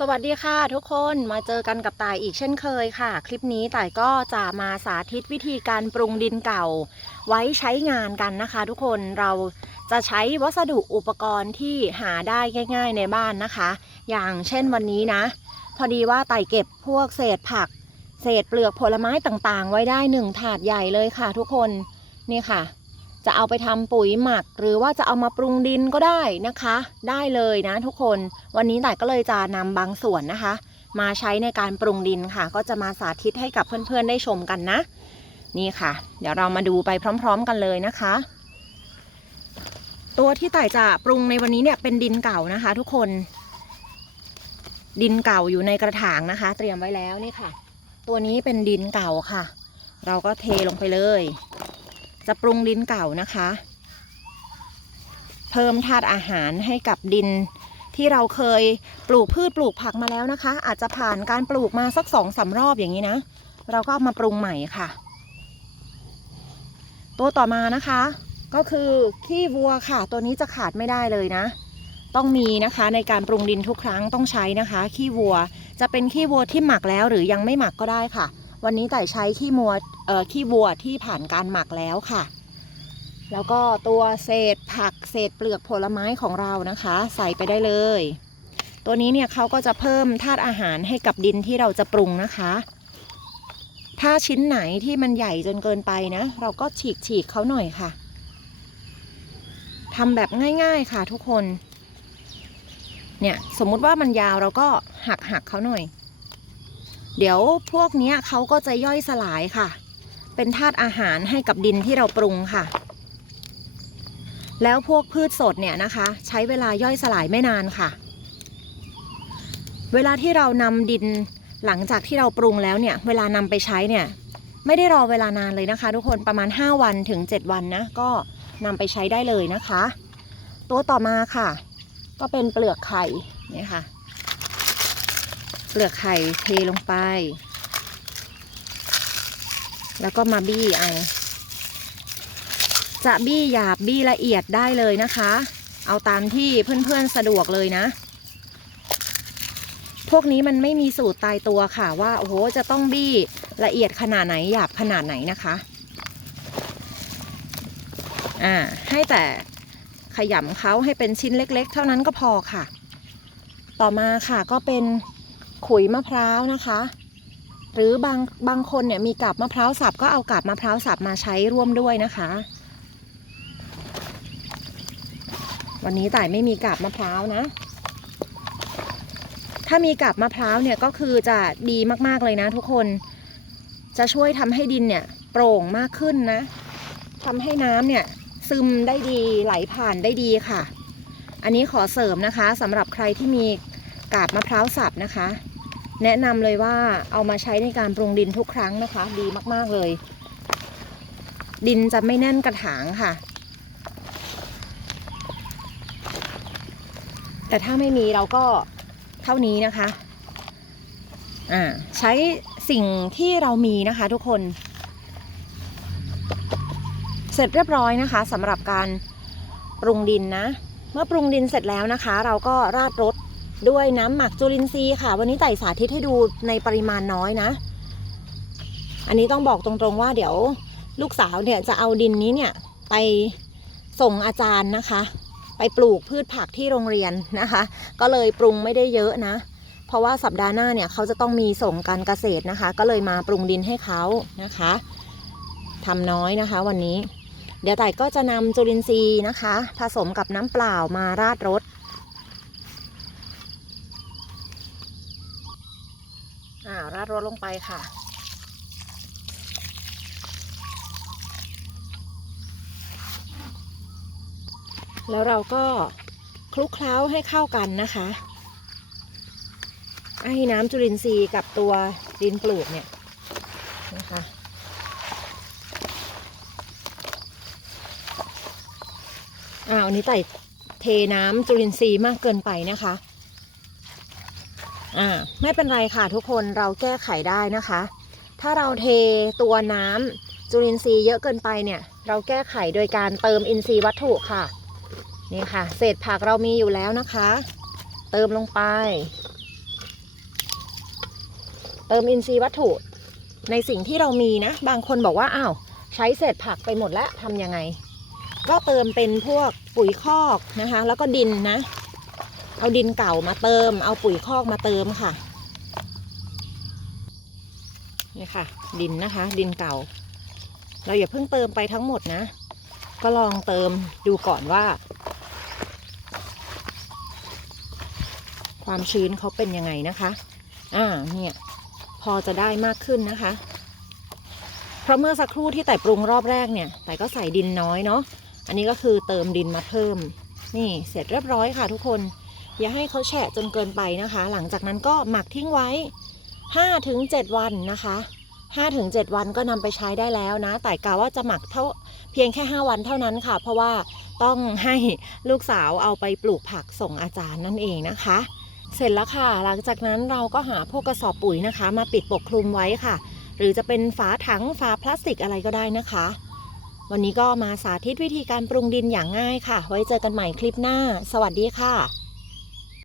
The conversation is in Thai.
สวัสดีค่ะทุกคนมาเจอกันกับต่ายอีกเช่นเคยค่ะ คลิปนี้ต่ายก็จะมาสาธิตวิธีการปรุงดินเก่า ไว้ใช้งานกันนะคะ ทุกคนเราจะใช้วัสดุอุปกรณ์ที่หาได้ง่าย ๆ ในบ้านนะคะ อย่างเช่นวันนี้นะ พอดีว่าต่ายเก็บพวกเศษผัก เศษเปลือกผลไม้ต่างๆ ไว้ได้หนึ่งถาดใหญ่เลยค่ะ ทุกคนนี่ค่ะ จะเอาไปทำปุ๋ยหมัก หรือว่าจะเอามาปรุงดินก็ได้นะคะ ได้เลยนะทุกคนวันนี้แต่ก็เลยจะนำบางส่วนนะคะ มาใช้ในการปรุงดินค่ะ ก็จะมาสาธิตให้กับเพื่อนๆได้ชมกันนะ นี่ค่ะ เดี๋ยวเรามาดูไปพร้อม ๆ กันเลยนะคะ ตัวที่ต่จะปรุงในวันนี้เนี่ยเป็นดินเก่านะคะ ทุกคน ดินเก่าอยู่ในกระถางนะคะ เตรียมไว้แล้วนี่ค่ะ ตัวนี้เป็นดินเก่าค่ะ เราก็เทลงไปเลย จะปรุงดินเก่านะคะ เพิ่มธาตุอาหารให้กับดินที่เราเคยปลูกพืชปลูกผักมาแล้วนะคะ อาจจะผ่านการปลูกมาสักสองสารอบอย่างนี้นะ เราก็เอามาปรุงใหม่ค่ะ ตัวต่อมานะคะ ก็คือขี้วัวค่ะ ตัวนี้จะขาดไม่ได้เลยนะ ต้องมีนะคะในการปรุงดินทุกครั้งต้องใช้นะคะ ขี้วัวจะเป็นขี้วัวที่หมักแล้วหรือยังไม่หมักก็ได้ค่ะ วันนี้แต่ใช้ขี้มัวเอ่อขี้วัวที่ผ่านการหมักแล้วค่ะ แล้วก็ตัวเศษผักเศษเปลือกผลไม้ของเรานะคะ ใส่ไปได้เลย ตัวนี้เนี่ยเขาก็จะเพิ่มธาตุอาหารให้กับดินที่เราจะปรุงนะคะ ถ้าชิ้นไหนที่มันใหญ่จนเกินไปนะ เราก็ฉีกฉีกเขาหน่อยค่ะทำแบบง่ายๆค่ะทุกคน เนี่ยสมมุติว่ามันยาวเราก็หักหักเขาหน่อย เดี๋ยวพวกนี้เขาก็จะย่อยสลายค่ะ เป็นธาตุอาหารให้กับดินที่เราปรุงค่ะ แล้วพวกพืชสดเนี่ยนะคะ ใช้เวลาย่อยสลายไม่นานค่ะ เวลาที่เรานำดินหลังจากที่เราปรุงแล้วเนี่ย เวลานำไปใช้เนี่ย ไม่ได้รอเวลานานเลยนะคะ ทุกคนประมาณ 5 วันถึง 7 วันนะ ก็นำไปใช้ได้เลยนะคะ ตัวต่อมาค่ะ ก็เป็นเปลือกไข่เนี่ยค่ะ ลือกไข่เทลงไป แล้วก็มาบี้เอา จะบี้หยาบบี้ละเอียดได้เลยนะคะ เอาตามที่เพื่อนๆสะดวกเลยนะ พวกนี้มันไม่มีสูตรตายตัวค่ะว่าโอ้โหจะต้องบี้ละเอียดขนาดไหนหยาบขนาดไหนนะคะอ่าให้แต่ขยำเขาให้เป็นชิ้นเล็ก ๆ เท่านั้นก็พอค่ะ ต่อมาค่ะก็เป็น ขุยมะพร้าวนะคะ หรือบางบางคนเนี่ยมีกาบมะพร้าวสับก็เอากาบมะพร้าวสับมาใช้ร่วมด้วยนะคะ วันนี้ต่ายไม่มีกาบมะพร้าวนะ ถ้ามีกาบมะพร้าวเนี่ยก็คือจะดีมากๆเลยนะทุกคน จะช่วยทำให้ดินเนี่ยโปร่งมากขึ้นนะทำให้น้ำเนี่ยซึมได้ดีไหลผ่านได้ดีค่ะ อันนี้ขอเสริมนะคะสำหรับใครที่มีกาบมะพร้าวสับนะคะ แนะนำเลยว่าเอามาใช้ในการปรุงดินทุกครั้งนะคะ ดีมากๆเลย ดินจะไม่แน่นกระถางค่ะ แต่ถ้าไม่มีเราก็เท่านี้นะคะอ่าใช้สิ่งที่เรามีนะคะทุกคน เสร็จเรียบร้อยนะคะสำหรับการปรุงดินนะ เมื่อปรุงดินเสร็จแล้วนะคะ เราก็ราดรส ด้วยน้ำหมักจุลินทรีย์ค่ะ วันนี้ไต่สาธิตให้ดูในปริมาณน้อยนะ อันนี้ต้องบอกตรงๆว่าเดี๋ยวลูกสาวเนี่ยจะเอาดินนี้เนี่ยไปส่งอาจารย์นะคะ ไปปลูกพืชผักที่โรงเรียนนะคะ ก็เลยปรุงไม่ได้เยอะนะ เพราะว่าสัปดาห์หน้าเนี่ยเขาจะต้องมีส่งการเกษตรนะคะ ก็เลยมาปรุงดินให้เขานะคะทำน้อยนะคะวันนี้ เดี๋ยวไต่ก็จะนำจุลินทรีย์นะคะ ผสมกับน้ำเปล่ามาราดรส อ่าราดรสลงไปค่ะ แล้วเราก็คลุกเคล้าให้เข้ากันนะคะให้น้ำจุลินทรีย์กับตัวดินปลูกเนี่ยนะคะอ้าวอันนี้ไต่เทน้ำจุลินทรีย์มากเกินไปนะคะ อ่าไม่เป็นไรค่ะทุกคนเราแก้ไขได้นะคะ ถ้าเราเทตัวน้ำจุลินทรีย์เยอะเกินไปเนี่ย เราแก้ไขโดยการเติมอินทรีย์วัตถุค่ะนี่ค่ะ เศษผักเรามีอยู่แล้วนะคะ เติมลงไป เติมอินทรีย์วัตถุ ในสิ่งที่เรามีนะ บางคนบอกว่าอ้าวใช้เศษผักไปหมดแล้วทำยังไง ก็เติมเป็นพวกปุ๋ยคอกนะคะ แล้วก็ดินนะ เอาดินเก่ามาเติม เอาปุ๋ยคอกมาเติมค่ะ นี่ค่ะ ดินนะคะ ดินเก่า เราอย่าเพิ่งเติมไปทั้งหมดนะ ก็ลองเติมดูก่อนว่า ความชื้นเขาเป็นยังไงนะคะ อ่า เนี่ย พอจะได้มากขึ้นนะคะ เพราะเมื่อสักครู่ที่แต่ปรุงรอบแรกเนี่ย แต่ก็ใส่ดินน้อยเนาะ อันนี้ก็คือเติมดินมาเพิ่ม นี่เสร็จเรียบร้อยค่ะทุกคน อย่าให้เขาแฉะจนเกินไปนะคะ หลังจากนั้นก็หมักทิ้งไว้ 5-7 วันนะคะ5-7 วันก็นำไปใช้ได้แล้วนะ แต่กาว่าจะหมักเท่าเพียงแค่ 5 วันเท่านั้นค่ะ เพราะว่าต้องให้ลูกสาวเอาไปปลูกผักส่งอาจารย์นั่นเองนะคะ เสร็จแล้วค่ะ หลังจากนั้นเราก็หาพวกกระสอบปุ๋ยนะคะ มาปิดปกคลุมไว้ค่ะ หรือจะเป็นฝาถังฝาพลาสติกอะไรก็ได้นะคะ วันนี้ก็มาสาธิตวิธีการปรุงดินอย่างง่ายค่ะ ไว้เจอกันใหม่คลิปหน้า สวัสดีค่ะ